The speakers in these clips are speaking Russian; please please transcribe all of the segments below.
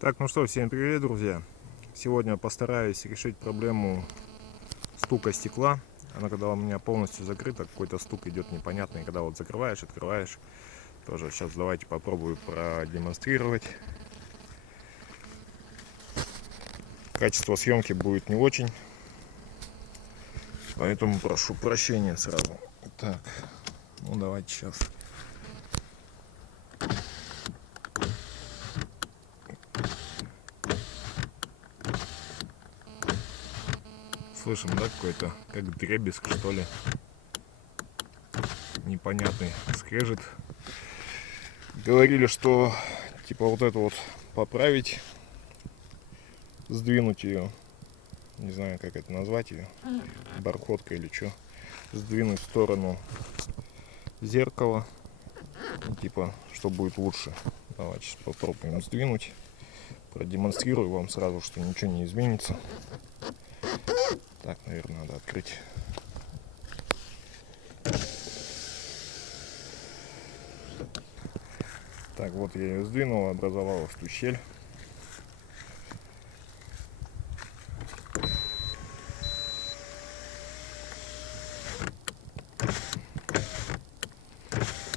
Так, ну что, всем привет, друзья! Сегодня постараюсь решить проблему стука стекла. Она когда у меня полностью закрыта, какой-то стук идет непонятный, когда вот закрываешь, открываешь. Тоже сейчас давайте попробую продемонстрировать. Качество съемки будет не очень, поэтому прошу прощения сразу. Так, ну давайте сейчас. Слышим, да, какой-то, как дребезг, что ли. Непонятный скрежет. Говорили, что типа вот это вот поправить, сдвинуть ее, не знаю, как это назвать ее, бархотка или что, сдвинуть в сторону зеркала, типа, что будет лучше. Давайте сейчас попробуем сдвинуть, продемонстрирую вам сразу, что ничего не изменится. Так, наверное, надо открыть. Так, вот я ее сдвинул, образовалась тут щель.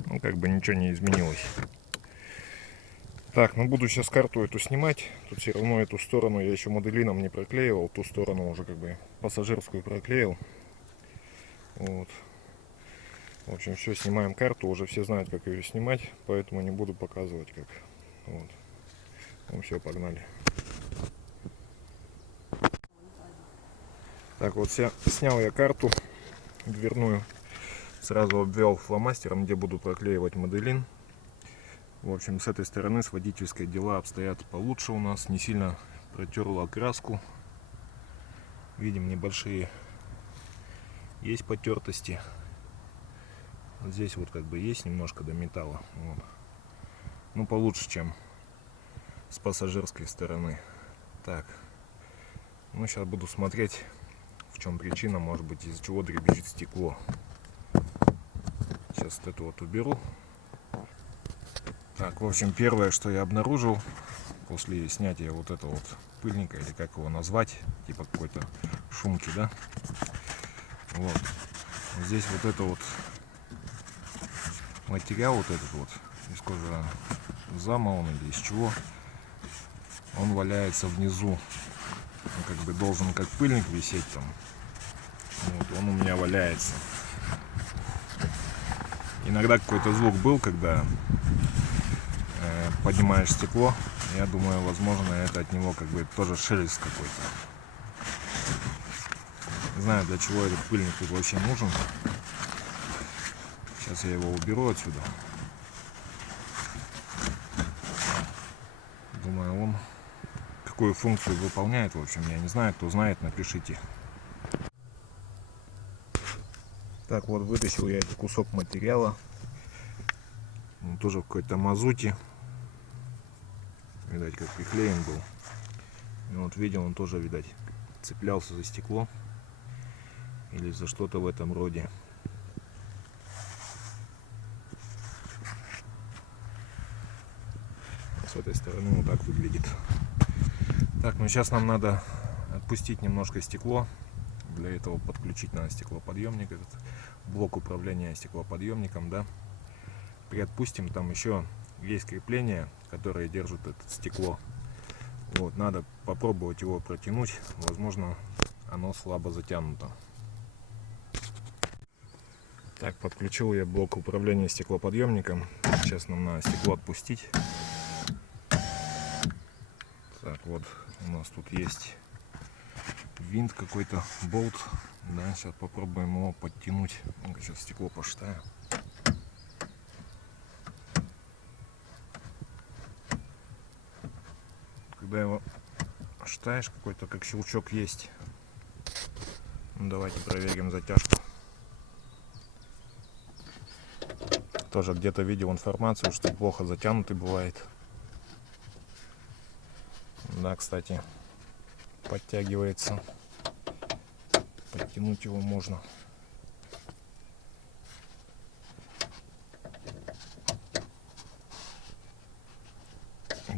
Ну, как бы ничего не изменилось. Так, ну буду сейчас карту эту снимать. Тут все равно эту сторону я еще моделином не проклеивал. Ту сторону уже как бы пассажирскую проклеил. Вот. В общем, все, снимаем карту. Уже все знают, как ее снимать. Поэтому не буду показывать, как. Вот. Ну все, погнали. Так, вот снял я карту дверную. Сразу обвел фломастером, где буду проклеивать моделин. В общем, с этой стороны, с водительской, дела обстоят получше у нас. Не сильно протерла краску. Видим, небольшие есть потертости. Вот здесь вот как бы есть немножко до металла. Вот. Ну, получше, чем с пассажирской стороны. Так. Ну, сейчас буду смотреть, в чем причина, может быть, из-за чего дребезжит стекло. Сейчас вот это вот уберу. Так, в общем, первое, что я обнаружил после снятия вот этого вот пыльника, или как его назвать, типа какой-то шумки, да, вот, здесь вот это вот материал, вот этот вот, из кожзама он или из чего, он валяется внизу, он как бы должен как пыльник висеть там, вот, он у меня валяется. Иногда какой-то звук был, когда поднимаешь стекло. Я думаю, возможно, это от него как бы тоже шелест какой-то. Не знаю, для чего этот пыльник тут вообще нужен. Сейчас я его уберу отсюда. Думаю, он какую функцию выполняет. В общем, я не знаю. Кто знает, напишите. Так, вот вытащил я этот кусок материала. Он тоже в какой-то мазуте. Видать, как приклеен был. И вот видел, он тоже, видать, цеплялся за стекло или за что-то в этом роде. С этой стороны вот так выглядит. Так, ну сейчас нам надо отпустить немножко стекло. Для этого подключить надо стеклоподъемник, этот блок управления стеклоподъемником, да. Приотпустим, там еще есть крепление, которое держит это стекло. Вот, надо попробовать его протянуть. Возможно, оно слабо затянуто. Так, подключил я блок управления стеклоподъемником. Сейчас нам надо стекло отпустить. Так, вот у нас тут есть винт какой-то, болт. Да, сейчас попробуем его подтянуть. Ну-ка, сейчас стекло посчитаю. Когда его считаешь, какой-то как щелчок есть. Ну, давайте проверим затяжку. Тоже где-то видел информацию, что плохо затянутый бывает. Да, кстати, подтягивается. Подтянуть его можно.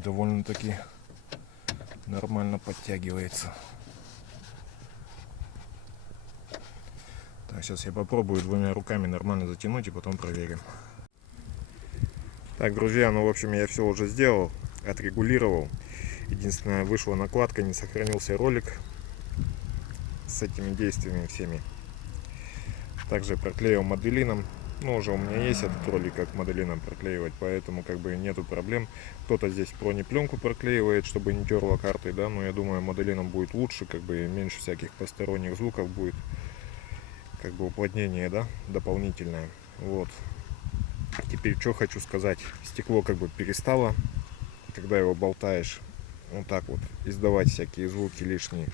Довольно-таки нормально подтягивается. Так, сейчас я попробую двумя руками нормально затянуть и потом проверим. Так, друзья, ну в общем я все уже сделал, отрегулировал. Единственное, вышла накладка, не сохранился ролик с этими действиями всеми. Также проклеил моделином. Ну, уже у меня есть этот ролик, как моделином проклеивать, поэтому как бы нету проблем. Кто-то здесь бронепленку проклеивает, чтобы не терло картой, да, но я думаю, моделином будет лучше, как бы меньше всяких посторонних звуков будет, как бы уплотнение, да, дополнительное. Вот. Теперь что хочу сказать. Стекло как бы перестало, когда его болтаешь, вот так вот издавать всякие звуки лишние.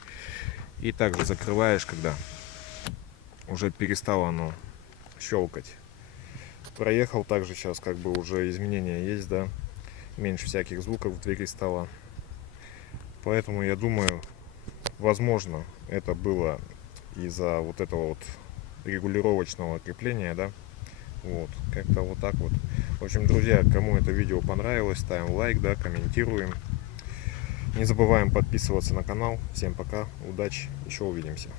И также закрываешь, когда уже перестало оно щелкать. Проехал также сейчас, как бы уже изменения есть, да, меньше всяких звуков в двери стало. Поэтому я думаю, возможно, это было из-за вот этого вот регулировочного крепления, да. Вот, как-то вот так вот. В общем, друзья, кому это видео понравилось, ставим лайк, да, комментируем. Не забываем подписываться на канал. Всем пока, удачи, еще увидимся.